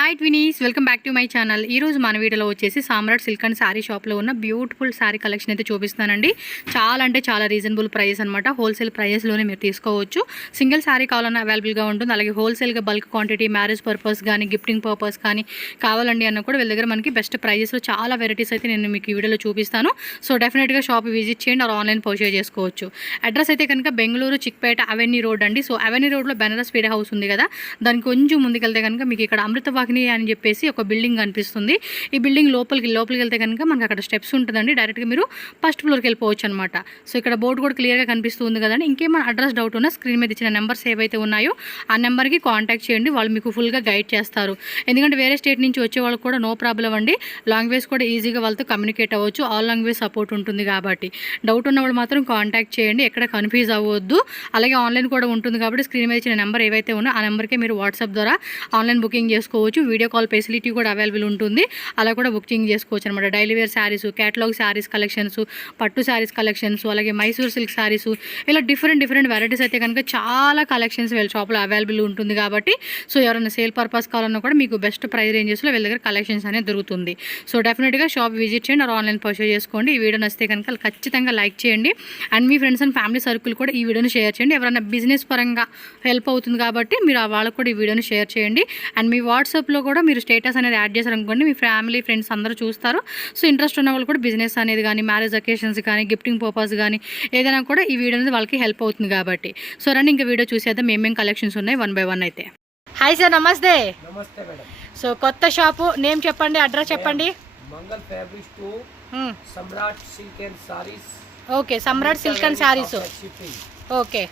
Hi twinnies, welcome back to my channel. ఈరోజు మన వీడియోలో వచ్చేసి సామ్రాట్ సిల్క్ అండ్ శారీ షాప్లో ఉన్న బ్యూటిఫుల్ శారీ కలెక్షన్ అయితే చూపిస్తానండి. చాలా అంటే చాలా రీజనబుల్ ప్రైస్ అనమాట. హోల్సేల్ ప్రైస్లోనే మీరు తీసుకోవచ్చు. సింగిల్ శారీ కావాలన్నా అవైలబుల్గా ఉంటుంది. అలాగే హోల్సేల్గా బల్క్ క్వాంటిటీ, మ్యారేజ్ పర్పస్ కానీ గిఫ్టింగ్ పర్పస్ కానీ కావాలండి అన్న కూడా వీళ్ళ దగ్గర మనకి బెస్ట్ ప్రైజెస్లో చాలా వెరైటీస్ అయితే నేను మీకు ఈ వీడియోలో చూపిస్తాను. సో డెఫినెట్గా షాప్ విజిట్ చేయండి, ఆర్ ఆన్లైన్ పర్చేజ్ చేసుకోవచ్చు. అడ్రస్ అయితే కనుక బెంగళూరు చిక్పేట అవెన్యూ రోడ్ అండి. సో అవెన్యూ రోడ్లో బెనారస్ ఫీడ్ హౌస్ ఉంది కదా, దానికి కొంచెం ముందుకెళ్తే కనుక మీకు ఇక్కడ అమృతవాహిని అని చెప్పేసి ఒక బిల్డింగ్ కనిపిస్తుంది. ఈ బిల్డింగ్ లోపలికి వెళ్తే కనుక మనకి అక్కడ స్టెప్స్ ఉంటుందండి. డైరెక్ట్గా మీరు ఫస్ట్ ఫ్లోర్కి వెళ్ళిపోవచ్చు అనమాట. సో ఇక్కడ బోర్డు కూడా క్లియర్గా కనిపిస్తుంది కదండి. ఇంకేమైనా అడ్రస్ డౌట్ ఉన్నా స్క్రీన్ మీద ఇచ్చిన నెంబర్స్ ఏవైతే ఉన్నాయో ఆ నెంబర్కి కాంటాక్ట్ చేయండి. వాళ్ళు మీకు ఫుల్గా గైడ్ చేస్తారు. ఎందుకంటే వేరే స్టేట్ నుంచి వచ్చే వాళ్ళకి కూడా నో ప్రాబ్లం అండి. లాంగ్వేజ్ కూడా ఈజీగా వాళ్ళతో కమ్యూనికేట్ అవ్వచ్చు. ఆల్ లాంగ్వేజ్ సపోర్ట్ ఉంటుంది కాబట్టి డౌట్ ఉన్నవాళ్ళు మాత్రం కాంటాక్ట్ చేయండి. ఎక్కడ కన్ఫ్యూజ్ అవ్వద్దు. అలాగే ఆన్లైన్ కూడా ఉంటుంది కాబట్టి స్క్రీన్ మీద ఇచ్చిన నెంబర్ ఏవైతే ఉన్నా ఆ నెంబర్కే మీరు వాట్సాప్ ద్వారా ఆన్లైన్ బుకింగ్ చేసుకోవచ్చు. వీడియో కాల్ ఫెసిలిటీ కూడా అవైలబుల్ ఉంటుంది. అలా కూడా బుకింగ్ చేసుకోవచ్చు అనమాట. Daily wear saris, catalogue saris collections, పట్టు శారీస్ కలెక్షన్స్, అలాగే మైసూర్ సిల్క్ శారీస్, ఇలా డిఫరెంట్ వెరైటీస్ అయితే కనుక చాలా కలెక్షన్స్ వీళ్ళ షాప్లో అవైలబుల్ ఉంటుంది కాబట్టి సో ఎవరైనా సేల్ పర్పస్ కావాలన్నా కూడా మీకు బెస్ట్ ప్రైస్ రేంజెస్లో వీళ్ళ దగ్గర కలెక్షన్స్ అనేది దొరుకుతుంది. సో డెఫినెట్గా షాప్ విజిట్ చేయండి, ఆర్ ఆన్లైన్ పర్చేజ్ చేసుకోండి. ఈ వీడియో నచ్చితే కనుక ఖచ్చితంగా లైక్ చేయండి. And me friends and family circle కూడా ఈ వీడియోని షేర్ చేయండి. ఎవరైనా బిజినెస్ పరంగా హెల్ప్ అవుతుంది కాబట్టి మీరు వాళ్ళకు కూడా ఈ వీడియోని షేర్ చేయండి. అండ్ మీ వాట్సాప్లో కూడా మీరు స్టేటస్ అనేది యాడ్ చేశారనుకోండి, మీ ఫ్యామిలీ ఫ్రెండ్స్ అందరూ చూస్తారు. సో ఇంట్రెస్ట్ ఉన్న వాళ్ళు కూడా బిజినెస్ అనేది కానీ, మ్యారేజ్ అకేషన్స్ కానీ, గిఫ్టింగ్ పర్పస్ కానీ ఏదైనా కూడా ఈ వీడియో అనేది వాళ్ళకి హెల్ప్ అవుతుంది కాబట్టి. సో రండి ఇంకా వీడియో చూసేద్దాం ఏమేం కలెక్షన్స్ ఉన్నాయి వన్ బై వన్ అయితే. హాయ్ సార్, నమస్తే. నమస్తే మేడం. సో కొత్త షాపు నేమ్ చెప్పండి, అడ్రస్ చెప్పండి. Mangala fabrics to Samrat silk and sarees. Okay, Samrat silk and sarees. Okay,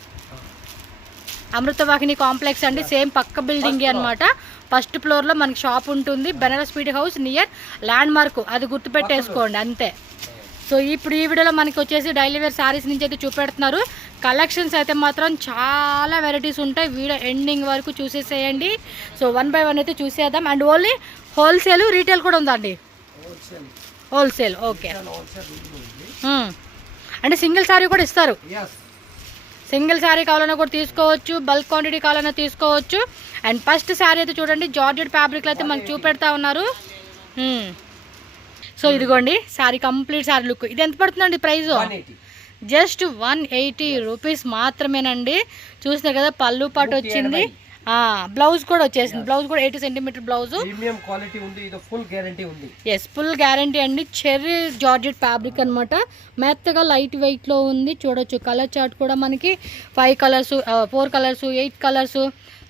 Amruthavahini complex అండి. సేమ్ పక్క బిల్డింగ్ అనమాట. ఫస్ట్ ఫ్లోర్లో మనకి షాప్ ఉంటుంది. Banaras feed house near landmark, అది గుర్తుపెట్టేసుకోండి అంతే. సో ఇప్పుడు ఈ వీడియోలో మనకి వచ్చేసి డైలీ వేర్ శారీస్ నుంచి అయితే చూపెడుతున్నారు. కలెక్షన్స్ అయితే మాత్రం చాలా వెరైటీస్ ఉంటాయి. వీడియో ఎండింగ్ వరకు చూసేసేయండి. సో వన్ బై వన్ అయితే చూసేద్దాం. అండ్ ఓన్లీ హోల్సేల్, రీటైల్ కూడా ఉందండి. Wholesale okay. అంటే సింగిల్ శారీ కూడా ఇస్తారు. సింగిల్ శారీ కావాలన్నా కూడా తీసుకోవచ్చు, బల్క్ క్వాంటిటీ కావాలన్నా తీసుకోవచ్చు. అండ్ ఫస్ట్ శారీ అయితే చూడండి, జార్జెట్ ఫ్యాబ్రిక్లో అయితే మనకి చూపెడతా ఉన్నారు. సో ఇదిగోండి శారీ, కంప్లీట్ శారీ లుక్. ఇది ఎంత పడుతుందండి ప్రైస్? జస్ట్ 180 రూపీస్ మాత్రమేనండి. చూస్తున్నారు కదా, పళ్ళు పాటు వచ్చింది, బ్లౌజ్ కూడా వచ్చేసింది. బ్లౌజ్ కూడా 80 సెంటీమీటర్ బ్లౌజ్. ప్రీమియం క్వాలిటీ ఉంది, ఇది ఫుల్ గ్యారంటీ ఉంది. ఎస్, ఫుల్ గ్యారంటీ అండి. చెర్రీ జార్జెట్ ఫ్యాబ్రిక్ అనమాట. మెత్తగా లైట్ వెయిట్ లో ఉంది. చూడొచ్చు కలర్ చార్ట్ కూడా మనకి 5 కలర్స్, 4 కలర్స్, 8 కలర్స్.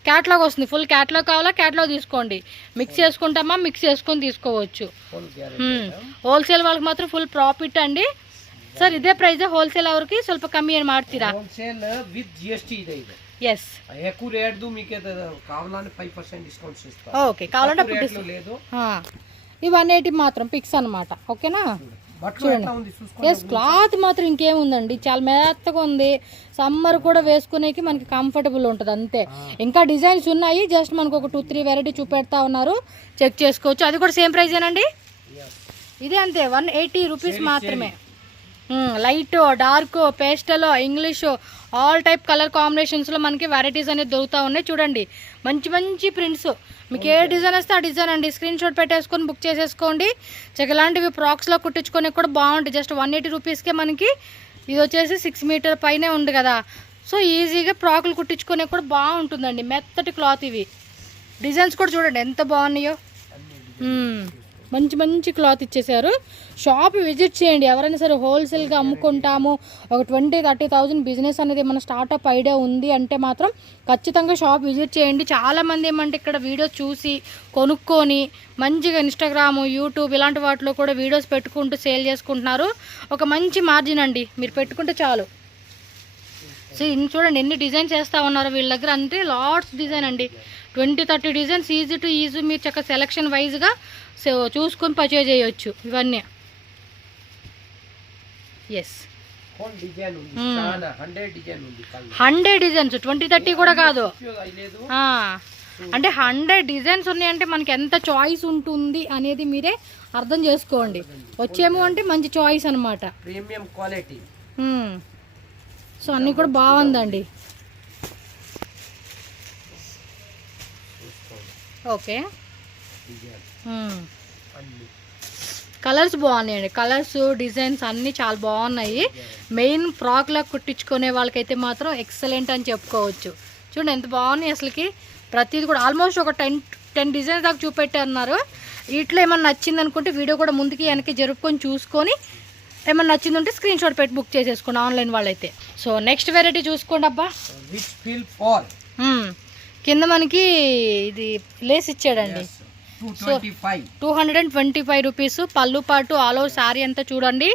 క్యాటలాగ్ వస్తుంది. ఫుల్ క్యాటలాగ్ కావాలా, క్యాటలాగ్ తీసుకోండి. మిక్స్ చేసుకుంటామా, మిక్స్ చేసుకొని తీసుకోవచ్చు. హోల్సేల్ వాళ్ళకి మాత్రం ఫుల్ ప్రాఫిట్ అండి. ಸರ್ ಇದೇ ಪ್ರೈಸ್ ಹೋಲ್ಸೇಲ್ ಅವ್ರಿಗೆ ಸ್ವಲ್ಪ ಕಮ್ಮಿ ಏನು ಮಾಡ್ತೀರಾ? ಹೋಲ್ಸೇಲ್ ವಿತ್ GST ಇದೆ ಇದು. yes ఎక్కువ రేట్దు మీకు కావాలంటే 5% డిస్కౌంట్స్ ఇస్తా. ఓకే, కావాలంటే అప్పుడు లేదు. ఈ 180 మాత్రం ఫిక్స్ అన్నమాట. ఓకేనా? చూడండి, ఎస్, క్లాత్ మాత్రం ఇంకేముందండి, చాలా మెత్తగా ఉంది. సమ్మర్ కూడా వేసుకునేకి మనకి కంఫర్టబుల్ ఉంటుంది అంతే. ఇంకా డిజైన్స్ ఉన్నాయి. జస్ట్ మనకు ఒక 2-3 వెరైటీ చూపెడతా ఉన్నారు, చెక్ చేసుకోవచ్చు. అది కూడా సేమ్ ప్రైజేనండి. ఇదే అంతే, 180 రూపీస్ మాత్రమే. Light, dark, pastel, English, all type colour కాంబినేషన్స్లో మనకి వెరైటీస్ అనేది దొరుకుతూ ఉన్నాయి. చూడండి, మంచి మంచి ప్రింట్స్. మీకు ఏ డిజైన్ వస్తే ఆ డిజైన్ అండి. స్క్రీన్ షాట్ పెట్టేసుకొని బుక్ చేసేసుకోండి. ఇలాంటివి ఫ్రాక్స్లో కుట్టించుకొని కూడా బాగుంటుంది. జస్ట్ 180 రూపీస్కే మనకి ఇది వచ్చేసి 6 మీటర్ పైనే ఉంది కదా. సో ఈజీగా ఫ్రాకులు కుట్టించుకొని కూడా బాగుంటుందండి. మెత్తటి క్లాత్. ఇవి డిజైన్స్ కూడా చూడండి ఎంత బాగున్నాయో. మంచి మంచి క్లాత్ ఇచ్చేసారు. షాప్ విజిట్ చేయండి. ఎవరైనా సరే హోల్సేల్గా అమ్ముకుంటాము, ఒక 20-30 బిజినెస్ అనేది మన స్టార్టప్ ఐడియా ఉంది అంటే మాత్రం ఖచ్చితంగా షాప్ విజిట్ చేయండి. చాలామంది ఏమంటే ఇక్కడ వీడియోస్ చూసి కొనుక్కొని మంచిగా ఇన్స్టాగ్రాము, యూట్యూబ్ ఇలాంటి వాటిలో కూడా వీడియోస్ పెట్టుకుంటూ సేల్ చేసుకుంటున్నారు. ఒక మంచి మార్జిన్ అండి, మీరు పెట్టుకుంటే చాలు. సో చూడండి ఎన్ని డిజైన్స్ వేస్తూ ఉన్నారు వీళ్ళ దగ్గర. అంటే లాట్స్ డిజైన్ అండి, 20-30 డిజైన్స్. ఈజీ టు ఈజీ మీరు చక్కగా సెలెక్షన్ వైజ్గా చూసుకొని పర్చేజ్ చేయొచ్చు ఇవన్నీ. ఎస్, 100 డిజైన్స్, 20-30 కూడా కాదు. అంటే 100 డిజైన్స్ ఉన్నాయంటే మనకి ఎంత చాయిస్ ఉంటుంది అనేది మీరే అర్థం చేసుకోండి. వచ్చేమో అంటే మంచి చాయిస్ అనమాట, ప్రీమియం క్వాలిటీ. సో అన్నీ కూడా బాగుందండి. ఓకే, డిజైన్ అన్ని కలర్స్ బాగున్నాయండి. కలర్స్ డిజైన్స్ అన్నీ చాలా బాగున్నాయి. మెయిన్ ఫ్రాక్లా కుట్టించుకునే వాళ్ళకైతే మాత్రం ఎక్సలెంట్ అని చెప్పుకోవచ్చు. చూడండి ఎంత బాగున్నాయి అసలుకి. ప్రతిది కూడా ఆల్మోస్ట్ ఒక 10 డిజైన్స్ దాకా చూపెట్టన్నారు. వీటిలో ఏమన్నా నచ్చింది అనుకుంటే వీడియో కూడా ముందుకి వెనక్కి జరుపుకొని చూసుకొని ఏమన్నా నచ్చింది ఉంటే స్క్రీన్ షాట్ పెట్టి బుక్ చేసేసుకోండి ఆన్లైన్ వాళ్ళైతే. సో నెక్స్ట్ వెరైటీ చూసుకోండి అబ్బా. రిచ్ ఫీల్ ఫాల్ కింద మనకి ఇది లేస్ ఇచ్చాడండి. 225 రూపీస్. పళ్ళు పాటు ఆల్ ఓవర్ శారీ అంతా చూడండి.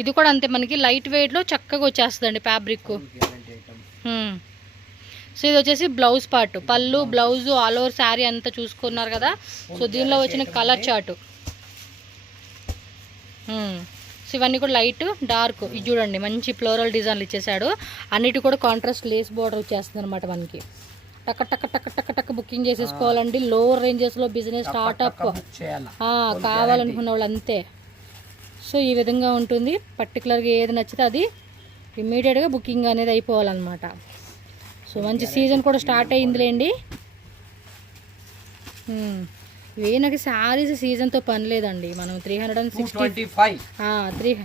ఇది కూడా అంతే మనకి లైట్ వెయిట్లో చక్కగా వచ్చేస్తుందండి ఫ్యాబ్రిక్. సో ఇది వచ్చేసి బ్లౌజ్ పార్ట్. పళ్ళు బ్లౌజ్ ఆల్ ఓవర్ శారీ అంతా చూసుకున్నారు కదా. సో దీనిలో వచ్చిన కలర్ చార్ట్. సో ఇవన్నీ కూడా లైట్ డార్క్. ఇది చూడండి మంచి ఫ్లోరల్ డిజైన్లు ఇచ్చేసాడు. అన్నిటి కూడా కాంట్రాస్ట్ లేస్ బోర్డర్ వచ్చేస్తుంది అనమాట మనకి. టక్ టక్ టక్ టక్ టక్ బుకింగ్ చేసేసుకోవాలండి. లోవర్ రేంజెస్లో బిజినెస్ స్టార్ట్అప్ కావాలనుకున్న వాళ్ళు అంతే. సో ఈ విధంగా ఉంటుంది. పర్టికులర్గా ఏది నచ్చితే అది ఇమ్మీడియట్గా బుకింగ్ అనేది అయిపోవాలన్నమాట. సో మంచి సీజన్ కూడా స్టార్ట్ అయ్యిందిలేండి. నాకు శారీస్ సీజన్తో పని లేదండి. మనం 365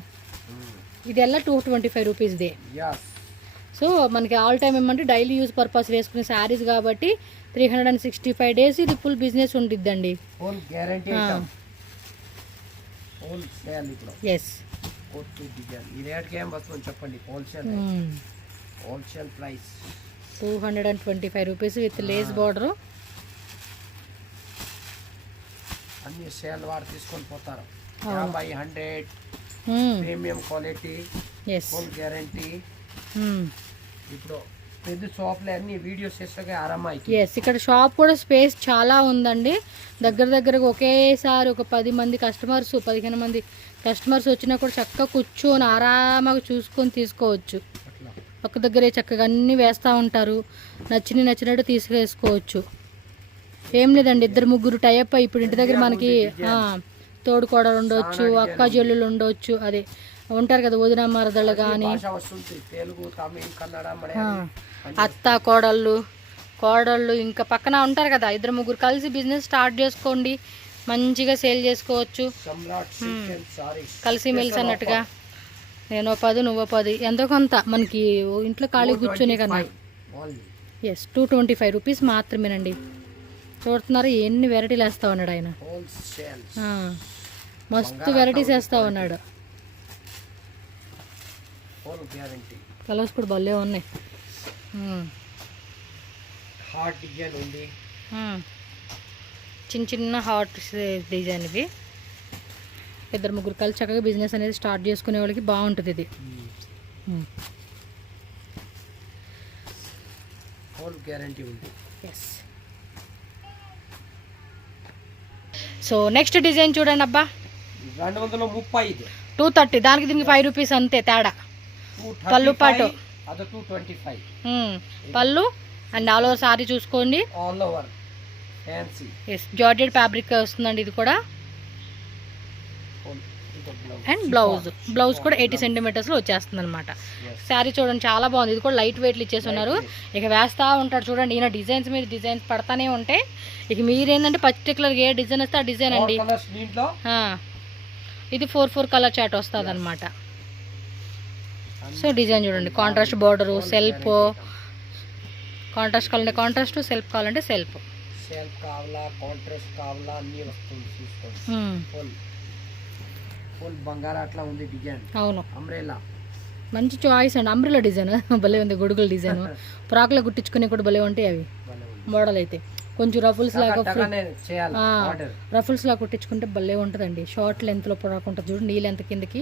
ఇది ఎలా 225 రూపీస్దే. సో మనకి ఆల్ టైమ్ ఏమంటే డైలీ యూజ్ పర్పస్ వేసుకునే శారీస్ కాబట్టి 365 డేస్ ఇది ఫుల్ బిజినెస్ ఉండిద్దండి. ఎస్ చెప్పండి. Wholesale price 225 rupees with lace border. అన్ని సేల్ వారు తీసుకొని పోతారు. 100 ప్రీమియం క్వాలిటీ ఫుల్ గ్యారంటీ. ఇప్పుడు పెద్ద షాప్లో అన్ని వీడియోస్ చేసాక ఆరామాయి. ఇక్కడ షాప్ కూడా స్పేస్ చాలా ఉందండి. దగ్గరగా ఒకేసారి ఒక 10 మంది కస్టమర్స్ 15 మంది కస్టమర్స్ వచ్చినా కూడా చక్కగా కూర్చొని ఆరామాగా చూసుకొని తీసుకోవచ్చు. ఒక దగ్గరే చక్కగా అన్నీ వేస్తూ ఉంటారు. నచ్చినట్టు తీసుకేసుకోవచ్చు. ఏం లేదండి, 2-3 టైప్. ఇప్పుడు ఇంటి దగ్గర మనకి తోడుకోడలు ఉండొచ్చు, అక్క చెల్లెలు ఉండొచ్చు, అదే ఉంటారు కదా వదిన మరదళ్ళు కానీ, అత్త కోడళ్ళు ఇంకా పక్కన ఉంటారు కదా. 2-3 కలిసి బిజినెస్ స్టార్ట్ చేసుకోండి. మంచిగా సేల్ చేసుకోవచ్చు. కలిసి మెలిసి అన్నట్టుగా నేను 10 నువ్వు 10 ఎంతో కొంత మనకి ఇంట్లో ఖాళీ కూర్చునే కదా. 225 రూపీస్ మాత్రమేనండి. చూడుతున్నారు ఎన్ని వెరైటీలు వేస్తా ఉన్నాడు ఆయన. మస్తు వెరైటీస్ వేస్తా ఉన్నాడు. కలర్స్ కూడా భలే ఉన్నాయి. చిన్న హార్ట్ డిజైన్ ఇవి. 2-3 కలిసి చక్కగా బిజినెస్ అనేది స్టార్ట్ చేసుకునే వాళ్ళకి బాగుంటుంది ఇది. ఎస్. సో నెక్స్ట్ డిజైన్ చూడండి అబ్బా. 230. దానికి దీనికి 5 రూపీస్ అంతే తేడా. పళ్ళు పాటు పళ్ళు అండ్ ఆల్ ఓవర్ సారీ చూసుకోండి. ఎస్ జార్జెట్ ఫ్యాబ్రిక్ వస్తుందండి ఇది కూడా. అండ్ బ్లౌజ్ కూడా 80 సెంటీమీటర్స్లో వచ్చేస్తుంది అనమాట. శారీ చూడండి చాలా బాగుంది. ఇది కూడా లైట్ వెయిట్లు ఇచ్చేసి ఉన్నారు. ఇక వేస్తూ ఉంటాడు చూడండి ఈయన. డిజైన్స్ మీద డిజైన్స్ పడతానే ఉంటాయి. ఇక మీరేంటంటే పర్టికులర్గా ఏ డిజైన్ వస్తే ఆ డిజైన్ అండి. ఇది 4 కలర్ చాట్ వస్తుంది అనమాట. సో డిజైన్ చూడండి. Contrast border, self. కాంట్రాస్ట్ కావాలంటే కాంట్రాస్ట్, సెల్ఫ్ కావాలంటే సెల్ఫ్. అవును, మంచి చాయిస్ అండి. అంబ్రెల్లా డిజైన్ భలే ఉంది. గొడుగుల డిజైన్ ఫ్రాక్లో కుట్టించుకునే కూడా భలే ఉంటాయి అవి. మోడల్ అయితే కొంచెం రఫుల్స్ లాగా కుట్టించుకుంటే భలే ఉంటుందండి. షార్ట్ లెంత్లో ఫ్రాక్ ఉంటుంది చూడు, నీ లెంత్ కిందకి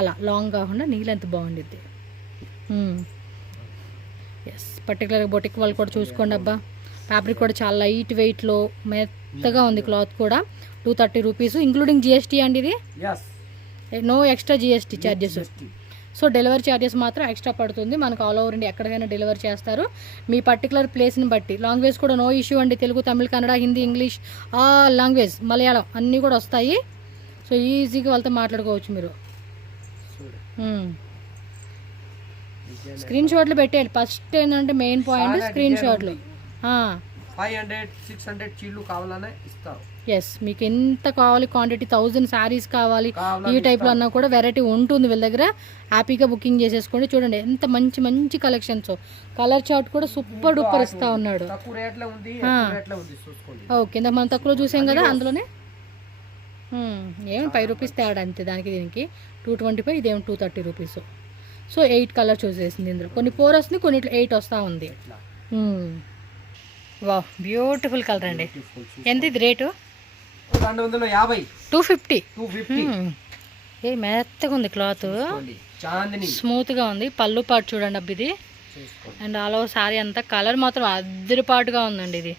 అలా లాంగ్ కాకుండా నీ లెంత్ బాగుండిద్ది. ఎస్ పర్టికులర్గా బొటిక్ వాళ్ళు కూడా చూసుకోండి అబ్బా. ఫ్యాబ్రిక్ కూడా చాలా లైట్ వెయిట్లో మెత్తగా ఉంది. క్లాత్ కూడా 230 రూపీస్ ఇంక్లూడింగ్ జిఎస్టీ అండి ఇది. No extra GST charges. So delivery charges మాత్రం ఎక్స్ట్రా పడుతుంది. మనకు ఆల్ ఓవర్ ఇండియా ఎక్కడికైనా డెలివరీ చేస్తారు మీ పర్టికులర్ ప్లేస్ని బట్టి. లాంగ్వేజ్ కూడా నో ఇష్యూ అండి. తెలుగు, తమిళ, కన్నడ, హిందీ, ఇంగ్లీష్, లాంగ్వేజ్, మలయాళం అన్నీ కూడా వస్తాయి. సో ఈజీగా వాళ్ళతో మాట్లాడుకోవచ్చు మీరు. స్క్రీన్ షాట్లు పెట్టేయాలి. ఫస్ట్ ఏంటంటే మెయిన్ పాయింట్ స్క్రీన్ షాట్లు. 500 600 చీళ్ళు కావాలనే ఇస్తారు. ఎస్, మీకు ఎంత కావాలి క్వాంటిటీ 1000 శారీస్ కావాలి ఈ టైప్లో అన్నా కూడా వెరైటీ ఉంటుంది వీళ్ళ దగ్గర. హ్యాపీగా బుకింగ్ చేసేసుకోండి. చూడండి ఎంత మంచి మంచి కలెక్షన్స్. కలర్ చార్ట్ కూడా సూపర్ డూపర్ ఇస్తా ఉన్నాడు. తక్కువ రేట్లో ఉంది, రేట్లో ఉంది చూసుకోండి. ఓకే, ఇందాక మనం తక్కువలో చూసాం కదా, అందులోనే ఏమి 5 రూపీస్ తేడా అంతే దానికి దీనికి. 225, ఇదేమో 230 రూపీస్. సో 8 కలర్స్ చూసేసింది ఇందులో. కొన్ని 4 వస్తుంది, కొన్ని 8 వస్తూ ఉంది. వా, బ్యూటిఫుల్ కలర్ అండి. ఎంత ఇది రేటు? 250. 250. ఏ మెత్తగా ఉంది క్లాత్, స్మూత్గా ఉంది. పళ్ళు పాటు చూడండి అబ్బా ఇది. అండ్ ఆల్ ఓవర్ సారీ అంతా కలర్ మాత్రం అద్దరిపాటుగా ఉందండి ఇది.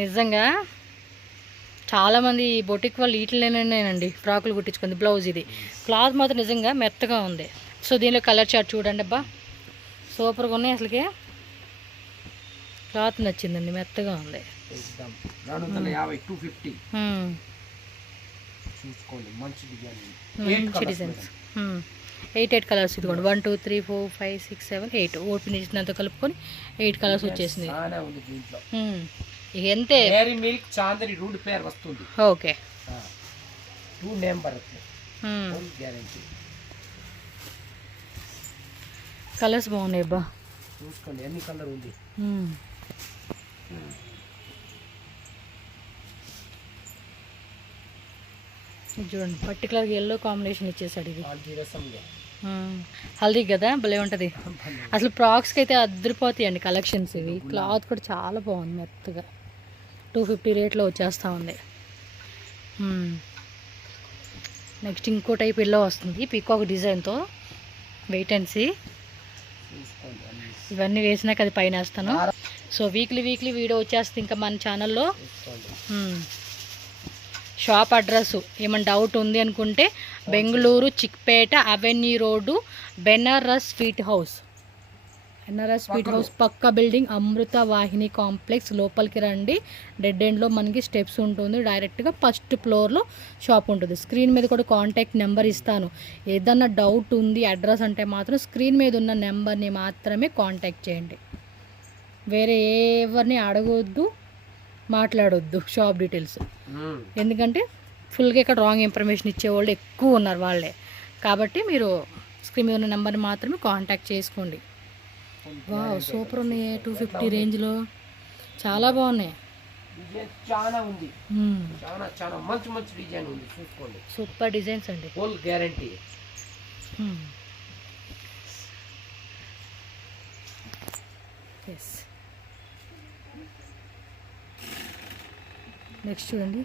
నిజంగా చాలామంది బొటిక్ వాళ్ళు వీటిలోనేనండి ఫ్రాకులు కుట్టించుకుంది. బ్లౌజ్ ఇది. క్లాత్ మాత్రం నిజంగా మెత్తగా ఉంది. సో దీనిలో కలర్ చార్ట్ చూడండి అబ్బా, సూపర్గా ఉన్నాయి. అసలుకి క్లాత్ నచ్చిందండి, మెత్తగా ఉంది. 250 మంచి డిజైన్స్. 8 కలర్స్ ఇదిగోండి. 1 2 3 4 5 6 7 8 ఓపెన్ చేసినంత కలుపుకొని 8 కలర్స్ వచ్చేసింది. ఎంతే? డైరీ మిల్క్ చాందరి రూడ్ పేర్ వస్తుంది. ఓకే, 2 నేమ్ బರುತ್ತೆ. గ్యారెంటీ. కలర్స్ బాగున్నాయి అబ్బా, చూసుకోండి ఎన్ని కలర్ ఉంది. చూడండి పర్టికులర్గా ఎల్లో కాంబినేషన్ ఇచ్చేసాడు ఇది. హల్దీ కదా, భలే ఉంటుంది అసలు. ఫ్రాక్స్కి అయితే అద్దరిపోతాయి అండి కలెక్షన్స్ ఇవి. క్లాత్ కూడా చాలా బాగుంది, మెత్తగా. 250 రేట్లో వచ్చేస్తూ ఉంది. నెక్స్ట్ ఇంకో టైప్ ఎల్లో వస్తుంది పీకాక్ డిజైన్తో. Wait and see. ఇవన్నీ వేసినాక అది పైన వేస్తాను. సో వీక్లీ వీడియో వచ్చేస్తుంది ఇంకా మన ఛానల్లో. షాప్ అడ్రస్ ఏమైనా డౌట్ ఉంది అనుకుంటే Bengaluru Chickpet avenue road Banaras sweet house. పక్క బిల్డింగ్ అమృత వాహిని కాంప్లెక్స్ లోపలికి రండి. డెడ్ ఎండ్లో మనకి స్టెప్స్ ఉంటుంది. డైరెక్ట్గా ఫస్ట్ ఫ్లోర్లో షాప్ ఉంటుంది. స్క్రీన్ మీద కూడా కాంటాక్ట్ నెంబర్ ఇస్తాను. ఏదన్నా డౌట్ ఉంది అడ్రస్ అంటే మాత్రం స్క్రీన్ మీద ఉన్న నెంబర్ని మాత్రమే కాంటాక్ట్ చేయండి. వేరే ఎవరిని అడగొద్దు, మాట్లాడొద్దు షాప్ డీటెయిల్స్. ఎందుకంటే ఫుల్గా ఇక్కడ రాంగ్ ఇన్ఫర్మేషన్ ఇచ్చేవాళ్ళు ఎక్కువ ఉన్నారు వాళ్ళే. కాబట్టి మీరు స్క్రీన్ మీద ఉన్న నెంబర్ని మాత్రమే కాంటాక్ట్ చేసుకోండి. వావ్, సూపర్ ఉన్నాయి. 250 రేంజ్లో చాలా బాగున్నాయి. చాలా ఉంది, చాలా మంచి మంచి డిజైన్ ఉంది. చూసుకోండి, సూపర్ డిజైన్స్ అండి. Full guarantee. ఎస్, నెక్స్ట్ చూడండి.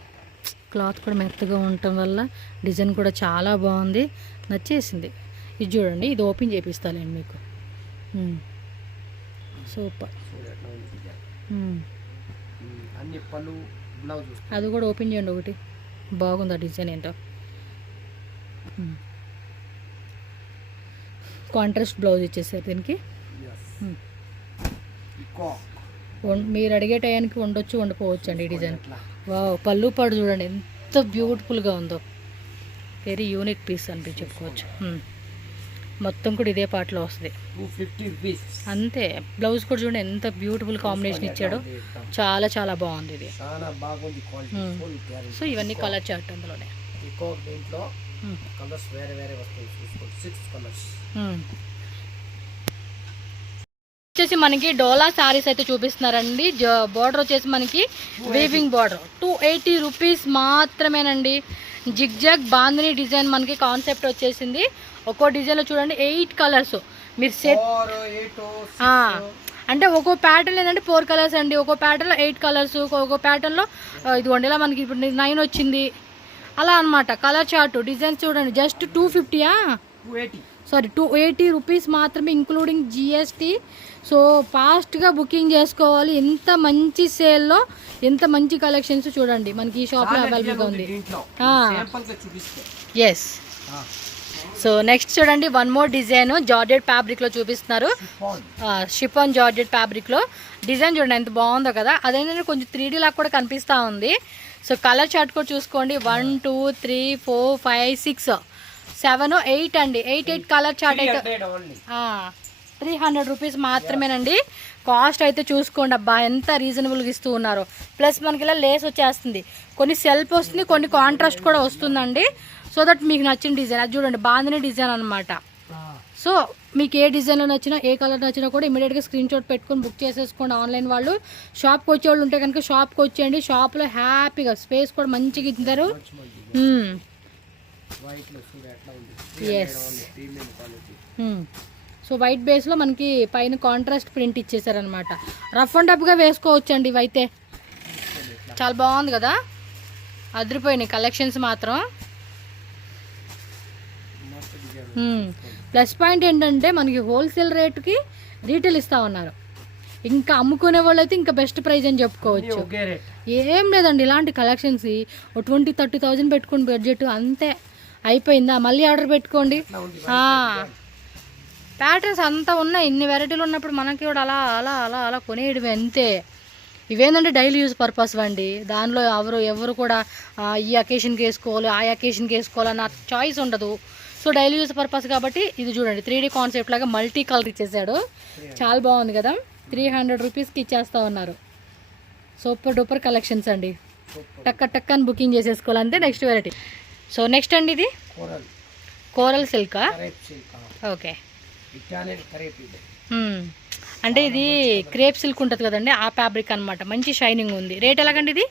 క్లాత్ కూడా మెత్తగా ఉండటం వల్ల డిజైన్ కూడా చాలా బాగుంది, నచ్చేసింది. ఇది చూడండి, ఇది ఓపెన్ చేపిస్తానండి మీకు. సూపర్. అన్ని పళ్ళు బ్లౌజ్ అది కూడా ఓపెన్ చేయండి ఒకటి. బాగుంది ఆ డిజైన్ ఏంటో. కాంట్రాస్ట్ బ్లౌజ్ ఇచ్చేసారు దీనికి. మీరు అడిగే టయానికి ఉండొచ్చు, వండుకోవచ్చు అండి ఈ డిజైన్. వావ్, పళ్ళు పాడు చూడండి ఎంత బ్యూటిఫుల్గా ఉందో. వెరీ యూనిక్ పీస్ అని చెప్పుకోవచ్చు. మొత్తం కూడా ఇదే పాటలో వస్తుంది. 250 రూపీస్ అంతే. బ్లౌజ్ కూడా చూడండి ఎంత బ్యూటిఫుల్ కాంబినేషన్ ఇచ్చాడో. చాలా చాలా బాగుంది ఇది. చాలా బాగుంది క్వాలిటీ, ఫుల్ గ్యారెంటీ. సో ఇవన్నీ కలర్ చార్ట్ అందులోనే. దీంట్లో కలర్స్ వేరే వేరే వస్తాయి. చూసుకోండి, 6 కలర్స్. వచ్చేసి మనకి డోలా శారీస్ అయితే చూపిస్తున్నారండి. బార్డర్ వచ్చేసి మనకి వీవింగ్ బార్డర్. 280 రూపీస్ మాత్రమేనండి. జిగ్జాగ్ బాందిని డిజైన్ మనకి కాన్సెప్ట్ వచ్చేసింది. ఒక్కో డిజైన్లో చూడండి 8 కలర్స్. మీరు సెట్ అంటే ఒక్కో ప్యాటర్న్ ఏంటంటే 4 కలర్స్ అండి. ఒక్కో ప్యాటర్న్లో 8 కలర్స్, ఒక్కో ప్యాటర్న్లో ఇదిగోండి ఇలా మనకి ఇప్పుడు 9 వచ్చింది అలా అనమాట. కలర్ చార్ట్ డిజైన్స్ చూడండి. జస్ట్ 280 రూపీస్ మాత్రమే ఇంక్లూడింగ్ జిఎస్టీ. సో ఫాస్ట్గా బుకింగ్ చేసుకోవాలి. ఎంత మంచి సేల్లో ఎంత మంచి కలెక్షన్స్ చూడండి మనకి ఈ షాప్లో అవైలబుల్గా ఉంది. ఎస్. సో నెక్స్ట్ చూడండి, వన్ మోర్ డిజైన్ జార్జెట్ ఫ్యాబ్రిక్లో చూపిస్తున్నారు. షిఫాన్ జార్జెట్ ఫ్యాబ్రిక్లో డిజైన్ చూడండి ఎంత బాగుందో కదా. అదేంటంటే కొంచెం 3D లాగా కూడా కనిపిస్తూ ఉంది. సో కలర్ చార్ట్ కూడా చూసుకోండి. 1 2 3 4 5 6 7 8 అండి. 8 కలర్ చార్ట్ అయితే 300 రూపీస్ మాత్రమేనండి. కాస్ట్ అయితే చూసుకోండి అబ్బా ఎంత రీజనబుల్గా ఇస్తూ ఉన్నారు. ప్లస్ మనకి ఇలా లేస్ వచ్చేస్తుంది, కొన్ని సెల్ఫ్ వస్తుంది, కొన్ని కాంట్రాస్ట్ కూడా వస్తుందండి. సో దట్ మీకు నచ్చిన డిజైన్ అది చూడండి, బాందిని డిజైన్ అనమాట. సో మీకు ఏ డిజైన్లో నచ్చినా ఏ కలర్ నచ్చినా కూడా ఇమీడియట్గా స్క్రీన్ షాట్ పెట్టుకొని బుక్ చేసేసుకోండి. ఆన్లైన్ వాళ్ళు షాప్కి వచ్చేవాళ్ళు ఉంటే కనుక షాప్కి వచ్చేయండి. షాప్లో హ్యాపీగా స్పేస్ కూడా మంచిగా ఇస్తారు. ఎస్. సో వైట్ బేస్లో మనకి పైన కాంట్రాస్ట్ ప్రింట్ ఇచ్చేసారనమాట. రఫ్ అండ్ టఫ్గా వేసుకోవచ్చు అండి. ఇవైతే చాలా బాగుంది కదా, అదిరిపోయినాయి కలెక్షన్స్ మాత్రం. ప్లస్ పాయింట్ ఏంటంటే మనకి హోల్సేల్ రేటుకి రీటైల్ ఇస్తా ఉన్నారు. ఇంకా అమ్ముకునే వాళ్ళు అయితే ఇంకా బెస్ట్ ప్రైస్ అని చెప్పుకోవచ్చు. ఏం లేదండి, ఇలాంటి కలెక్షన్స్ 20-30,000 పెట్టుకుని బడ్జెట్ అంతే అయిపోయిందా, మళ్ళీ ఆర్డర్ పెట్టుకోండి. ప్యాటర్న్స్ అంతా ఉన్నాయి, ఇన్ని వెరైటీలు ఉన్నప్పుడు మనకి కూడా అలా అలా అలా అలా కొనేయడమే అంతే. ఇవేంటంటే డైలీ యూజ్ పర్పస్ అండి. దానిలో ఎవరు కూడా ఈ అకేషన్కి వేసుకోవాలి ఆ అకేషన్కి వేసుకోవాలన్న చాయిస్ ఉండదు. సో డైలీ యూజ్ పర్పస్ కాబట్టి ఇది చూడండి 3D కాన్సెప్ట్ లాగా మల్టీ కలర్ ఇచ్చేసాడు. చాలా బాగుంది కదా, 300 రూపీస్కి ఇచ్చేస్తా ఉన్నారు. సూపర్ డూపర్ కలెక్షన్స్ అండి. టక్క అని బుకింగ్ చేసేసుకోవాలి అంతే. Next variety. సో నెక్స్ట్ అండి ఇది కోరల్ సిల్కా. ఓకే, అంటే ఇది క్రేప్ సిల్క్ ఉంటుంది కదండి, ఆ ఫ్యాబ్రిక్ అనమాట. మంచి షైనింగ్ ఉంది. రేట్ ఎలాగండి ఇది?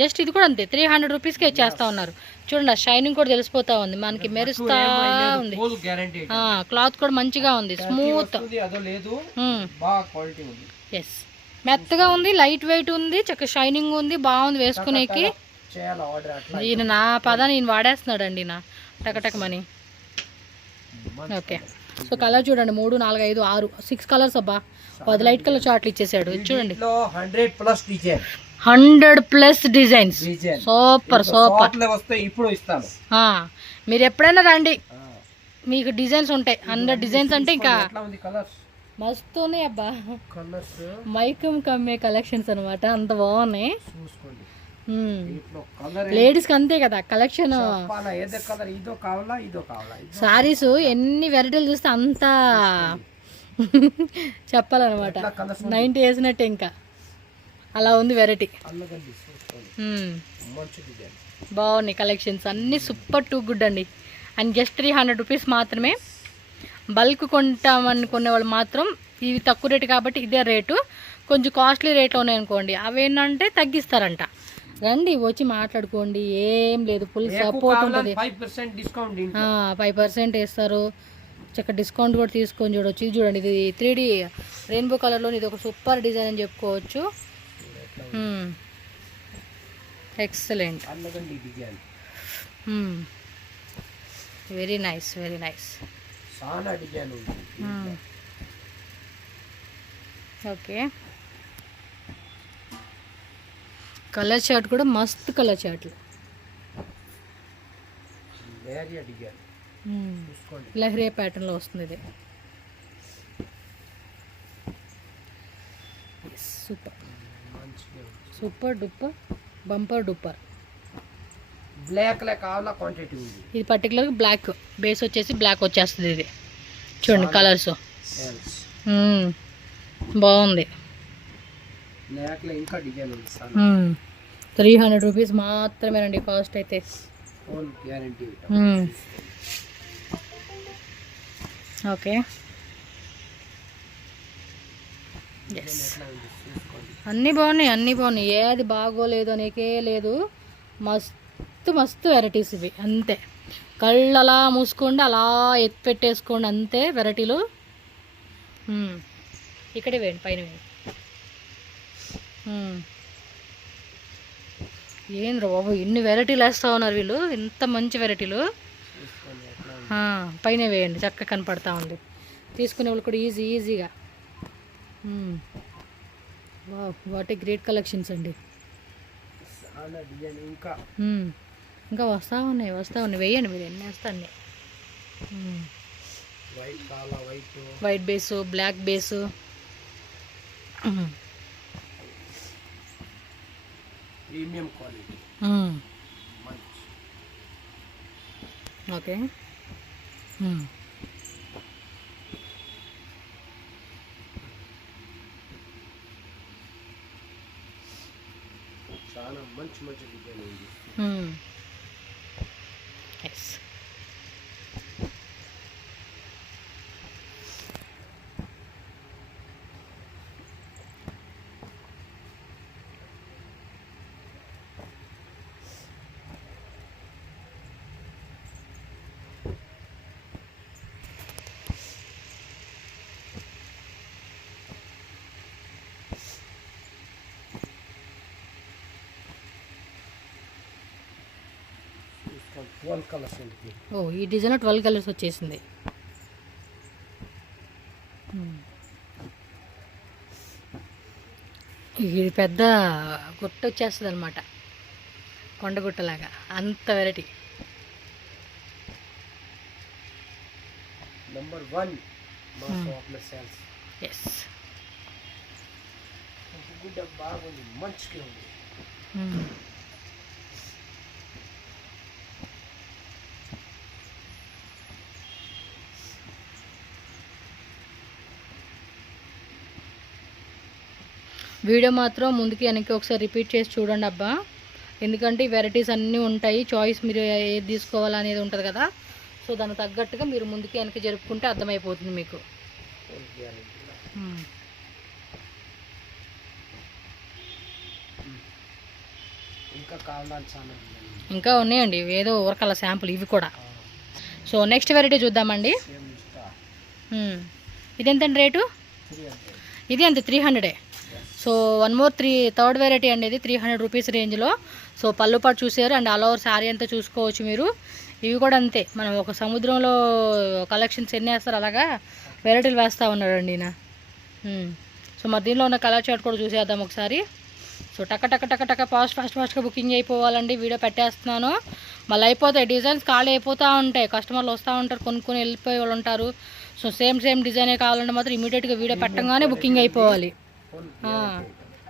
జస్ట్ ఇది కూడా అంతే 300 రూపీస్కి ఇచ్చేస్తా ఉన్నారు. చూడండి ఆ షైనింగ్ కూడా తెలిసిపోతా ఉంది, మనకి మెరుస్తా ఉంది. క్లాత్ కూడా మంచిగా ఉంది, స్మూత్. ఎస్, మెత్తగా ఉంది, లైట్ వెయిట్ ఉంది, చక్కగా షైనింగ్ ఉంది, బాగుంది వేసుకునేకి. ఈయన నా పదాన్ని ఈయన వాడేస్తున్నాడు అండి నా టకటకమని. ఓకే, సో కలర్ చూడండి 3, 4, 5, 6, 6 కలర్స్ అబ్బా. 10 లైట్ కలర్ చార్ట్లు ఇచ్చేసాడు. చూడండి 100+ డిజైన్స్. Super super. మీరు ఎప్పుడైనా రండి, మీకు డిజైన్స్ ఉంటాయి. 100 డిజైన్స్ అంటే ఇంకా మస్తు ఉన్నాయి అబ్బా. మైకం కమ్మే కలెక్షన్స్ అనమాట, అంత బాగున్నాయి. లేడీస్కి అంతే కదా కలెక్షన్. సారీస్ ఎన్ని వెరైటీలు చూస్తే అంతా చెప్పాలన్నమాట. 90 వేసినట్టే ఇంకా అలా ఉంది వెరైటీ. బాగున్నాయి కలెక్షన్స్ అన్నీ, సూపర్ టూ గుడ్ అండి. అండ్ జస్ట్ 300 రూపీస్ మాత్రమే. బల్క్ కొంటామనుకునే వాళ్ళు మాత్రం ఇవి తక్కువ రేటు కాబట్టి ఇదే రేటు. కొంచెం కాస్ట్లీ రేట్లో ఉన్నాయనుకోండి అవి ఏంటంటే తగ్గిస్తారంట. రండి వచ్చి మాట్లాడుకోండి, ఏం లేదు, ఫుల్ సపోర్ట్ ఉంటుంది. 5% వేస్తారు, చక్కగా డిస్కౌంట్ కూడా తీసుకొని చూడవచ్చు. ఇది చూడండి, ఇది 3D రెయిన్బో కలర్లో ఇది ఒక సూపర్ డిజైన్ అని చెప్పుకోవచ్చు. Excellent, very nice, very nice. Okay, colour chart కూడా మస్తు కలర్ చార్ట్లు. లహరియా ప్యాటర్న్లో వస్తుంది ఇది. Super super duper bumper duper. Black కావాలా క్వాంటిటీ ఉంది. ఇది పర్టికులర్ బ్లాక్ బేస్ వచ్చేసి బ్లాక్ వచ్చేస్తుంది. ఇది చూడండి కలర్స్ బాగుంది. 300 రూపీస్ మాత్రమేనండి కాస్ట్ అయితే. ఓకే, అన్నీ బాగున్నాయి, అన్నీ బాగున్నాయి. ఏది బాగోలేదు అనేకే లేదు. మస్తు మస్తు వెరైటీస్ ఇవి అంతే. కళ్ళు అలా మూసుకోండి, అలా ఎత్తి పెట్టేసుకోండి అంతే వెరైటీలు. ఇక్కడే వేయండి, పైన వేయండి. ఏంద్ర బాబు ఇన్ని వెరైటీలు వేస్తూ ఉన్నారు వీళ్ళు, ఇంత మంచి వెరైటీలు. పైన వేయండి, చక్కగా కనపడతా ఉంది. తీసుకునే వాళ్ళు కూడా ఈజీగా. వాట్ ఏ గ్రేట్ కలెక్షన్స్ అండి. ఇంకా వస్తూ ఉన్నాయి వేయండి మీరు, ఎన్ని వేస్తాను. White base, black base. Premium quality. Okay, మంచి మంచి డిజైన్ ఉంది. ఎస్. इसका 12 कलर्स ఉంది. ఓ ఈ డిజైన్లో 12 కలర్స్ వచ్చేసింది. ఇది పెద్ద గుట్ట వచ్చేస్తుంది అనమాట, కొండగుట్టలాగా, అంత వెరైటీ. నంబర్ 1 మా షాప్లో సేల్స్. ఎస్. గుడ్డ బాగుంది, మంచిగా ఉంది. వీడియో మాత్రం ముందుకి వెనక్కి ఒకసారి రిపీట్ చేసి చూడండి అబ్బా, ఎందుకంటే ఈ వెరైటీస్ అన్నీ ఉంటాయి, చాయిస్ మీరు ఏది తీసుకోవాలనేది ఉంటుంది కదా. సో దానికి తగ్గట్టుగా మీరు ముందుకి వెనక్కి జరుపుకుంటే అర్థమైపోతుంది మీకు. ఇంకా ఉన్నాయండి ఏదో ఊరకల శాంపుల్ ఇవి కూడా. సో నెక్స్ట్ వెరైటీ చూద్దామండి. ఇదెంతండి రేటు? ఇది అంతే 300. So one more third variety అండి, ఇది 300 రూపీస్ రేంజ్లో. సో పళ్ళు పాటు చూసారు అండ్ ఆల్ ఓవర్ శారీ అంతా చూసుకోవచ్చు మీరు. ఇవి కూడా అంతే, మనం ఒక సముద్రంలో కలెక్షన్స్ ఎన్ని వేస్తారు అలాగా వెరైటీలు వేస్తూ ఉన్నాడండి ఈయన. సో మరి దీనిలో ఉన్న కలర్ చార్ట్ కూడా చూసేద్దాం ఒకసారి. సో టక టక టక టక ఫాస్ట్గా బుకింగ్ అయిపోవాలండి. వీడియో పెట్టేస్తున్నాను, మళ్ళీ అయిపోతాయి, డిజైన్స్ ఖాళీ అయిపోతూ ఉంటాయి, కస్టమర్లు వస్తూ ఉంటారు, కొనుక్కొని వెళ్ళిపోయే వాళ్ళు ఉంటారు. సో సేమ్ డిజైనే కావాలంటే మాత్రం ఇమీడియట్గా వీడియో పెట్టగానే బుకింగ్ అయిపోవాలి.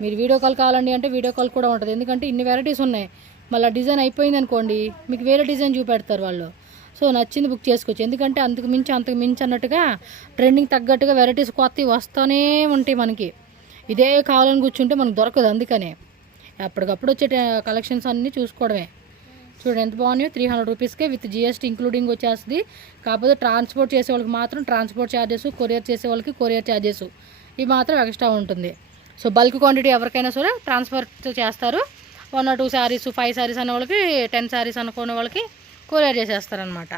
మీరు వీడియో కాల్ కావాలండి అంటే వీడియో కాల్ కూడా ఉంటుంది, ఎందుకంటే ఇన్ని వెరైటీస్ ఉన్నాయి. మళ్ళీ డిజైన్ అయిపోయింది అనుకోండి, మీకు వేరే డిజైన్ చూపెడతారు వాళ్ళు. సో నచ్చింది బుక్ చేసుకోవచ్చు, ఎందుకంటే అంతకు మించి అన్నట్టుగా ట్రెండింగ్ తగ్గట్టుగా వెరైటీస్ కొత్తవి వస్తూనే ఉంటాయి మనకి. ఇదే కావాలని కూర్చుంటే మనకు దొరకదు, అందుకనే అప్పటికప్పుడు వచ్చే కలెక్షన్స్ అన్నీ చూసుకోవడమే. చూడండి ఎంత బాగున్నాయో, 300 రూపీస్కే విత్ జిఎస్టీ ఇంక్లూడింగ్ వచ్చేస్తుంది. కాకపోతే ట్రాన్స్పోర్ట్ చేసే వాళ్ళకి మాత్రం ట్రాన్స్పోర్ట్ ఛార్జెస్, కొరియర్ చేసే వాళ్ళకి కొరియర్ ఛార్జెస్ ఇవి మాత్రం ఎక్స్ట్రా ఉంటుంది. సో బల్క్ క్వాంటిటీ ఎవరికైనా సరే ట్రాన్స్ఫర్ చేస్తారు. 1 or 2 శారీస్, 5 శారీస్ అనే వాళ్ళకి, 10 శారీస్ అనుకునే వాళ్ళకి కొరియర్ చేసేస్తారనమాట.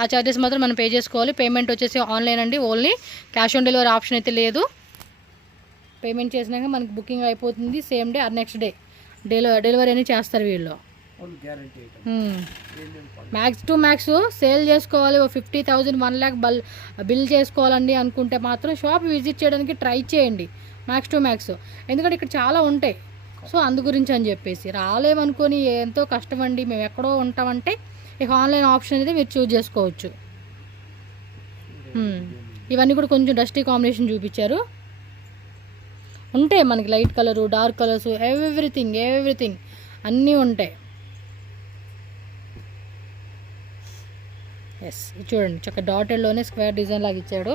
ఆ ఛార్జెస్ మాత్రం మనం పే చేసుకోవాలి. పేమెంట్ వచ్చేసి ఆన్లైన్ అండి, only cash on delivery option అయితే లేదు. పేమెంట్ చేసినాక మనకి బుకింగ్ అయిపోతుంది, same day or next day delivery అని చేస్తారు వీళ్ళు. మ్యాక్స్ టు మ్యాక్స్ సేల్ చేసుకోవాలి, 50,000 1 lakh బిల్ చేసుకోవాలండి అనుకుంటే మాత్రం షాప్ విజిట్ చేయడానికి ట్రై చేయండి మ్యాక్స్ టు మ్యాక్స్, ఎందుకంటే ఇక్కడ చాలా ఉంటాయి. సో అందు గురించి అని చెప్పేసి రాలేమనుకొని ఎంతో కష్టమండి మేము ఎక్కడో ఉంటామంటే ఇక ఆన్లైన్ ఆప్షన్ అనేది మీరు చూజ్ చేసుకోవచ్చు. ఇవన్నీ కూడా కొంచెం డస్టీ కాంబినేషన్ చూపించారు, ఉంటాయి మనకి light colour, dark colours, everything అన్నీ ఉంటాయి. ఎస్ చూడండి చక్క డాటెడ్లోనే స్క్వేర్ డిజైన్ లాగా ఇచ్చాడు.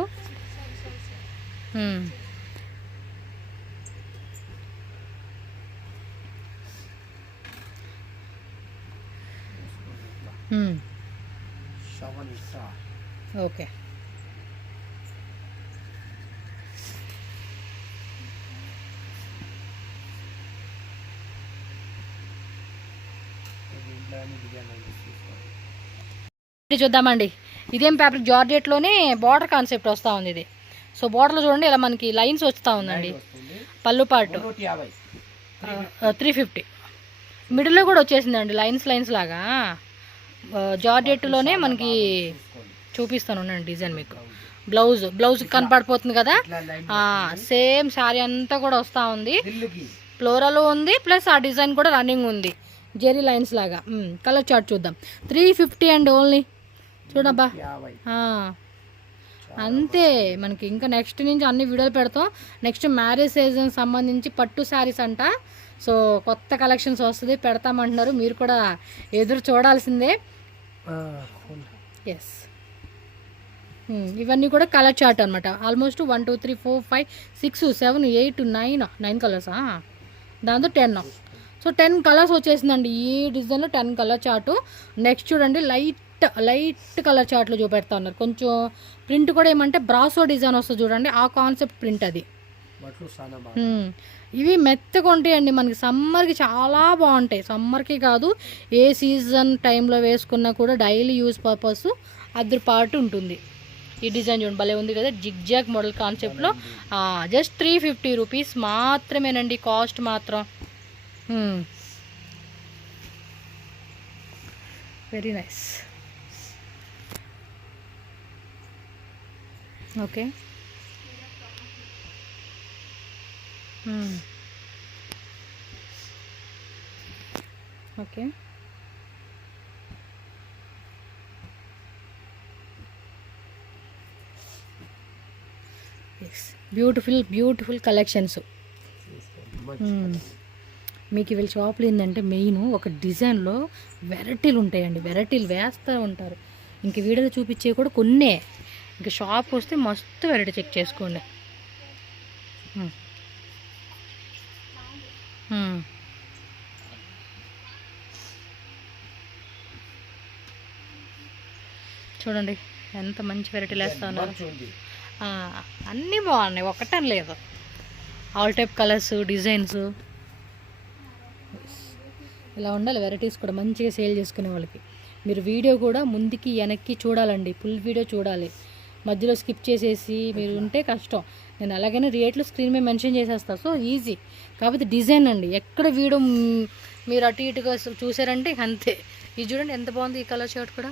ఓకే చూద్దామండి. ఇదేం ఫ్యాబ్రిక్, జార్జెట్లోనే బార్డర్ కాన్సెప్ట్ వస్తూ ఉంది ఇది. సో బార్డర్లో చూడండి ఇలా మనకి లైన్స్ వస్తూ ఉందండి. పళ్ళు పాటు 350, మిడిల్లో కూడా వచ్చేసిందండి లైన్స్ లాగా. జార్జెట్లోనే మనకి చూపిస్తాను ఉండండి డిజైన్ మీకు. బ్లౌజ్ కనపడిపోతుంది కదా, సేమ్ శారీ అంతా కూడా వస్తూ ఉంది, ఫ్లోరల్ ఉంది, ప్లస్ ఆ డిజైన్ కూడా రన్నింగ్ ఉంది, జెరీ లైన్స్ లాగా. కలర్ చార్ట్ చూద్దాం. 350 అండ్ ఓన్లీ. చూడబ్బా అంతే. మనకి ఇంకా నెక్స్ట్ నుంచి అన్ని వీడియోలు పెడతాం. నెక్స్ట్ మ్యారేజ్ సీజన్ సంబంధించి పట్టు శారీస్ అంట. సో కొత్త కలెక్షన్స్ వస్తుంది, పెడతామంటున్నారు, మీరు కూడా ఎదురు చూడాల్సిందే. ఎస్ ఇవన్నీ కూడా కలర్ చార్ట్ అనమాట. ఆల్మోస్ట్ 1 2 3 4 5 6 7 8 9 కలర్సా, దాంతో 10. సో 10 కలర్స్ వచ్చేసిందండి ఈ డిజైన్లో. 10 కలర్ చార్టు. నెక్స్ట్ చూడండి లైట్ కలర్ చార్ట్లో చూపెడతా ఉన్నారు. కొంచెం ప్రింట్ కూడా ఏమంటే బ్రాసో డిజైన్ వస్తుంది చూడండి, ఆ కాన్సెప్ట్ ప్రింట్ అది. ఇవి మెత్తగా ఉంటాయండి, మనకి సమ్మర్కి చాలా బాగుంటాయి. సమ్మర్కి కాదు, ఏ సీజన్ టైంలో వేసుకున్నా కూడా డైలీ యూజ్ పర్పస్ అద్దరు పాటు ఉంటుంది. ఈ డిజైన్ చూడండి భలే ఉంది కదా, జిగ్జాగ్ మోడల్ కాన్సెప్ట్లో. జస్ట్ 350 రూపీస్ మాత్రమేనండి కాస్ట్ మాత్రం. Very nice. Okay, okay. Beautiful collections. మీకు వీళ్ళ షాప్లో ఏంటంటే మెయిన్ ఒక డిజైన్లో వెరైటీలు ఉంటాయండి, వెరైటీలు వేస్తూ ఉంటారు. ఇంక వీడియోలో చూపించే కూడా కొన్నే, ఇంకా షాప్ వస్తే మస్తు వెరైటీ చెక్ చేసుకోండి. చూడండి ఎంత మంచి వెరైటీలు వేస్తూ ఉన్నారు. అన్నీ బాగున్నాయి, ఒకటని లేదు. ఆల్ టైప్ కలర్స్, డిజైన్స్ ఇలా ఉండాలి. వెరైటీస్ కూడా మంచిగా సేల్ చేసుకునే వాళ్ళకి. మీరు వీడియో కూడా ముందుకి వెనక్కి చూడాలండి, ఫుల్ వీడియో చూడాలి. మధ్యలో స్కిప్ చేసేసి మీరు ఉంటే కష్టం. నేను అలాగైనా రేట్లు స్క్రీన్ మీద మెన్షన్ చేసేస్తాను, సో ఈజీ. కాకపోతే డిజైన్ అండి, ఎక్కడ వీడియో మీరు అటు ఇటుగా చూసారంటే అంతే. ఇది చూడండి ఎంత బాగుంది ఈ కలర్ షర్ట్ కూడా.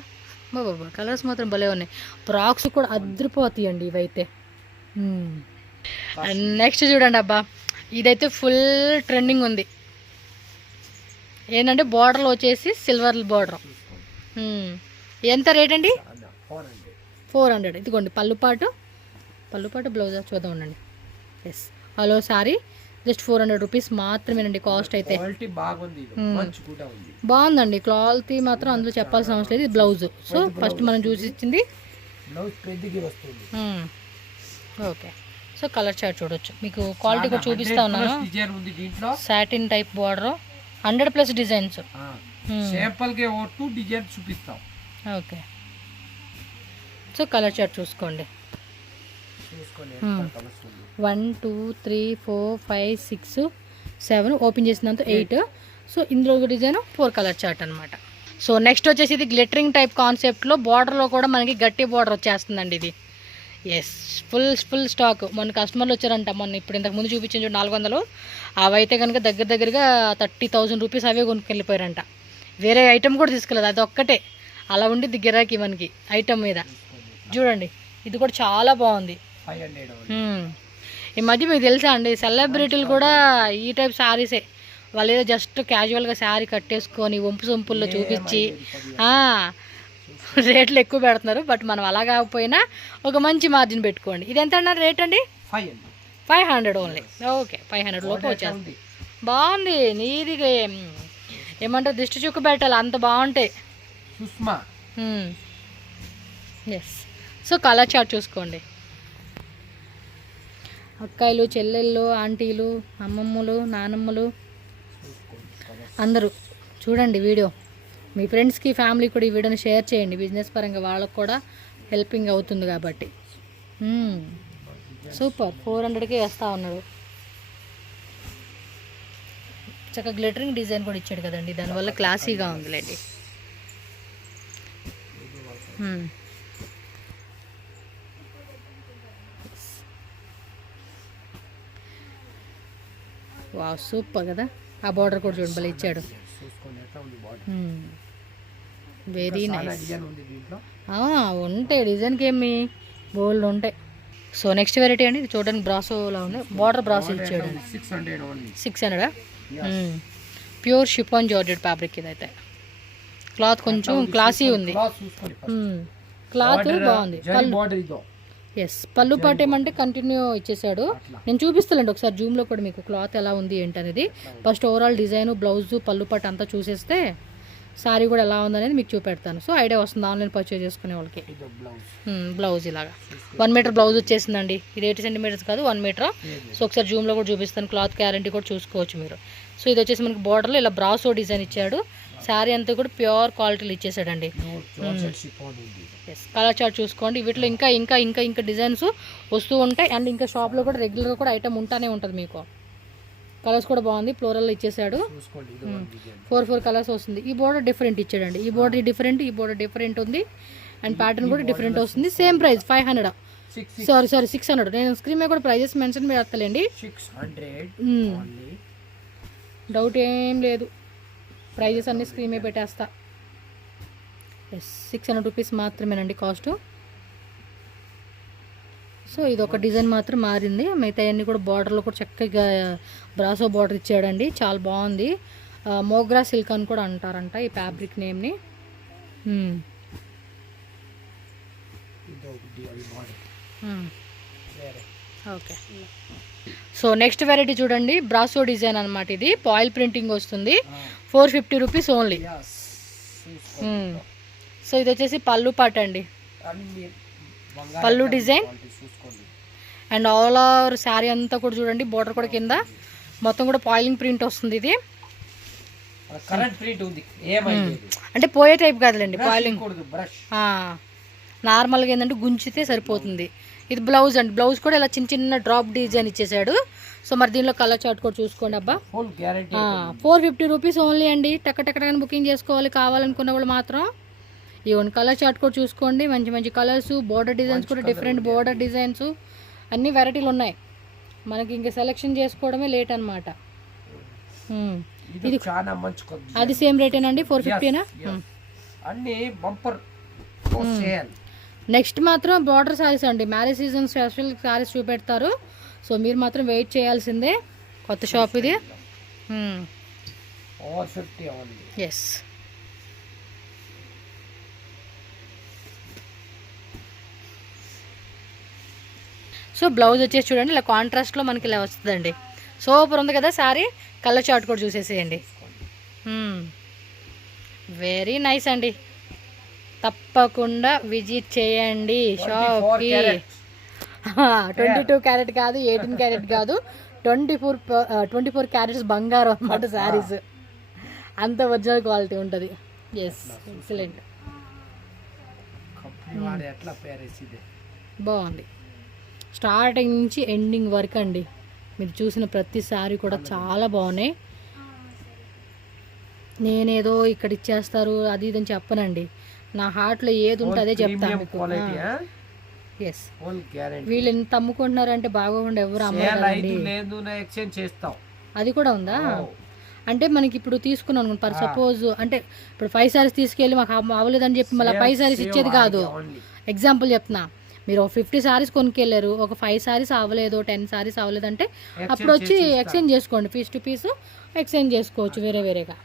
బాబా కలర్స్ మాత్రం భలే ఉన్నాయి. ఫ్రాక్స్ కూడా అద్రిపోతాయండి ఇవైతే. నెక్స్ట్ చూడండి అబ్బా, ఇదైతే ఫుల్ ట్రెండింగ్ ఉంది. ఏంటంటే బార్డర్లో వచ్చేసి సిల్వర్ బార్డర్. ఎంత రేట్ అండి? 400. ఇదిగోండి పళ్ళుపాటు బ్లౌజ్ చూద్దాం ఉండండి. Yes, hello sorry just 400 rupees మాత్రమేనండి కాస్ట్ అయితే. బాగుందండి క్వాలిటీ మాత్రం, అందులో చెప్పాల్సిన అవసరం లేదు. ఇది బ్లౌజ్. సో ఫస్ట్ మనం చూసి ఇచ్చింది ఓకే. సో కలర్ చార్ట్ చూడొచ్చు, మీకు క్వాలిటీ కూడా చూపిస్తా ఉన్నాను. Satin type border, 100+ designs. Okay, so colour chart చూసుకోండి. 1 2 3 4 5 6 7 ఓపెన్ చేసినంత 8. సో ఇందులో ఒక డిజైన్ 4 కలర్ చార్ట్ అనమాట. సో నెక్స్ట్ వచ్చేసి ఇది గ్లిటరింగ్ టైప్ కాన్సెప్ట్లో బార్డర్లో కూడా మనకి గట్టి బార్డర్ వచ్చేస్తుందండి ఇది. Yes, full stock. మొన్న కస్టమర్లు వచ్చారంట, మొన్న ఇప్పుడు ఇంతకుముందు చూపించాను 400. అవైతే కనుక దగ్గరగా 30,000 రూపీస్ అవే కొనుక్కెళ్ళిపోయారంట. వేరే ఐటమ్ కూడా తీసుకెళ్ళదు, అది ఒక్కటే అలా ఉండిద్ది గిరాకీ మనకి ఐటమ్ మీద. చూడండి ఇది కూడా చాలా బాగుంది. ఈ మధ్య మీకు తెలుసా అండి, సెలబ్రిటీలు కూడా ఈ టైప్ శారీసే, వాళ్ళు ఏదో జస్ట్ క్యాజువల్గా శారీ కట్టేసుకొని వంపు సొంపుల్లో చూపించి రేట్లు ఎక్కువ పెడుతున్నారు. బట్ మనం అలా కాకపోయినా ఒక మంచి మార్జిన్ పెట్టుకోండి. ఇది ఎంత అన్నారు రేట్ అండి? 500 ఓన్లీ. ఓకే, 500 లోపు వచ్చేస్తుంది. బాగుంది, నీదిగా ఏమంటారు దిష్టి చుక్క పెట్టాలి, అంత బాగుంటాయి. ఎస్, సో కలర్ చార్ట్ చూసుకోండి. అక్కాయిలు, చెల్లెళ్ళు, ఆంటీలు, అమ్మమ్మలు, నానమ్మలు అందరూ చూడండి వీడియో. మీ ఫ్రెండ్స్కి, ఫ్యామిలీ కూడా ఈ వీడియోని షేర్ చేయండి. బిజినెస్ పరంగా వాళ్ళకు కూడా హెల్పింగ్ అవుతుంది కాబట్టి. సూపర్, 400కే వేస్తూ ఉన్నాడు. చక్కగా గ్లిటరింగ్ డిజైన్ కూడా ఇచ్చాడు కదండి, దానివల్ల క్లాసీగా ఉందిలేండి. వావ్, సూపర్ కదా. ఆ బార్డర్ కూడా చూడండి భలే ఇచ్చాడు. Very nice. ఉంటాయి డిజైన్కి ఏమి బోల్డ్ ఉంటాయి. సో నెక్స్ట్ వెరైటీ అండి, ఇది చూడడానికి బ్రాసోలా ఉంది. బార్డర్ బ్రాసో ఇచ్చాడు. 600. ప్యూర్ షిఫాన్ జార్జెట్ ఫ్యాబ్రిక్ ఇదైతే. క్లాత్ కొంచెం క్లాసీ ఉంది, క్లాత్ బాగుంది. ఎస్, పళ్ళు పాటు ఏమంటే కంటిన్యూ ఇచ్చేసాడు. నేను చూపిస్తానండి ఒకసారి జూమ్లో కూడా మీకు క్లాత్ ఎలా ఉంది ఏంటనేది. ఫస్ట్ ఓవరాల్ డిజైన్, బ్లౌజ్, పళ్ళు పాటు అంతా చూసేస్తే సారీ కూడా ఎలా ఉందనేది మీకు చూపెడతాను. సో ఐడియా వస్తుంది ఆన్లైన్ పర్చేజ్ చేసుకునే వాళ్ళకి. బ్లౌజ్ ఇలాగా 1 మీటర్ బ్లౌజ్ వచ్చేసిందండి. ఇది 80 సెంటీమీటర్స్ కాదు, 1 మీటర్. సో ఒకసారి జూమ్లో కూడా చూపిస్తాను, క్లాత్ గ్యారంటీ కూడా చూసుకోవచ్చు మీరు. సో ఇది వచ్చేసి మనకి బార్డర్లో ఇలా బ్రాసో డిజైన్ ఇచ్చాడు. శారీ అంతా కూడా ప్యూర్ క్వాలిటీలో ఇచ్చేసాడండి. ఎస్, కలర్ చార్ట్ చూసుకోండి. వీటిలో ఇంకా ఇంకా ఇంకా ఇంకా డిజైన్స్ వస్తూ ఉంటాయి. అండ్ ఇంకా షాప్లో కూడా రెగ్యులర్గా కూడా ఐటమ్ ఉంటానే ఉంటుంది మీకు. కలర్స్ కూడా బాగుంది, ఫ్లోరల్ ఇచ్చేసాడు. 4 కలర్స్ వస్తుంది. ఈ బోర్డర్ డిఫరెంట్ ఇచ్చాడండి. ఈ బోర్డర్ డిఫరెంట్, ఈ బోర్డర్ డిఫరెంట్ ఉంది. అండ్ ప్యాటర్న్ కూడా డిఫరెంట్ వస్తుంది. Same price 500. సారీ 600. నేను స్క్రీన్ మీద కూడా ప్రైజెస్ మెన్షన్ చేస్తాలేండి. 600 డౌట్ ఏం లేదు, ప్రైజెస్ అన్ని స్క్రీన్ మీద పెట్టేస్తా. ఎస్, 600 రూపీస్ మాత్రమేనండి కాస్ట్. సో ఇది ఒక డిజైన్ మాత్రం మారింది. మిగతా అన్నీ కూడా బార్డర్లో కూడా చక్కగా బ్రాసో బార్డర్ ఇచ్చాడండి. చాలా బాగుంది. మోగ్రా సిల్క్ అని కూడా అంటారంట ఈ ఫ్యాబ్రిక్ నేమ్ని. ఓకే. సో నెక్స్ట్ వెరైటీ చూడండి, బ్రాసో డిజైన్ అనమాట. ఇది పాయిల్ ప్రింటింగ్ వస్తుంది. 450 రూపీస్ ఓన్లీ. సో ఇది వచ్చేసి పళ్ళు పాట అండి, పళ్ళు design. And all over sari అంతా కూడా చూడండి, బోర్డర్ కూడా కింద మొత్తం కూడా పాయిలింగ్ ప్రింట్ వస్తుంది. ఇది అంటే పోయే టైప్ కాదులేండి, పాయిలింగ్ నార్మల్గా ఏంటంటే గుంచితే సరిపోతుంది. ఇది బ్లౌజ్ అండి. బ్లౌజ్ కూడా ఇలా చిన్న చిన్న డ్రాప్ డిజైన్ ఇచ్చేసాడు. సో మరి దీనిలో కలర్ చార్ట్ కూడా చూసుకోండి అబ్బా. 450 రూపీస్ ఓన్లీ అండి. టక్కని బుకింగ్ చేసుకోవాలి కావాలనుకున్న వాళ్ళు మాత్రం. ఈవెన్ కలర్ చార్ట్ కూడా చూసుకోండి. మంచి మంచి కలర్స్, బోర్డర్ డిజైన్స్ కూడా డిఫరెంట్ బోర్డర్ డిజైన్స్ అన్ని వెరైటీలు ఉన్నాయి. మనకి ఇంకా సెలెక్షన్ చేసుకోవడమే లేట్ అనమాట. ఇది అది సేమ్ రేటేనండి, 450నా. అన్ని బంపర్. నెక్స్ట్ మాత్రం బార్డర్ శారీస్ అండి. మ్యారేజ్ సీజన్ స్పెషల్ శారీస్ చూపెడతారు. సో మీరు మాత్రం వెయిట్ చేయాల్సిందే. కొత్త షాప్ ఇది. ఎస్. సో బ్లౌజ్ వచ్చేసి చూడండి, ఇలా కాంట్రాస్ట్లో మనకి ఇలా వస్తుందండి. సూపర్ ఉంది కదా శారీ. కలర్ చార్ట్ కూడా చూసేసేయండి. వెరీ నైస్ అండి. తప్పకుండా విజిట్ చేయండి షాప్కి. 22 క్యారెట్ కాదు, 18 క్యారెట్ కాదు, 24 క్యారెట్స్ బంగారం అన్నమాట శారీస్. అంత ఒరిజినల్ క్వాలిటీ ఉంటుంది. Yes, excellent. బాగుంది. స్టార్టింగ్ నుంచి ఎండింగ్ వరకు అండి. మీరు చూసిన ప్రతి శారీ కూడా చాలా బాగున్నాయి. నేనేదో ఇక్కడ ఇచ్చేస్తారు అది ఇదని చెప్పనండి. నా హార్ట్లో ఏది ఉంటే అదే చెప్తాను మీకు. ఎస్, వీళ్ళు ఎంత అమ్ముకుంటున్నారంటే బాగోకుండా ఎవరు అమ్మారండి. అది కూడా ఉందా? అంటే మనకి ఇప్పుడు తీసుకున్నాను పర్ సపోజ్, అంటే ఇప్పుడు 5 సారీస్ తీసుకెళ్ళి మాకు అవ్వలేదని చెప్పి మళ్ళీ 5 సారీస్ ఇచ్చేది కాదు. ఎగ్జాంపుల్ చెప్తున్నా, మీరు 50 సారీస్ కొనుక్కెళ్ళారు, ఒక 5 సారీస్ అవ్వలేదు, 10 సారీస్ అవ్వలేదు అంటే అప్పుడు వచ్చి ఎక్స్చేంజ్ చేసుకోండి. పీస్ టు పీస్ ఎక్స్చేంజ్ చేసుకోవచ్చు వేరే వేరేగా.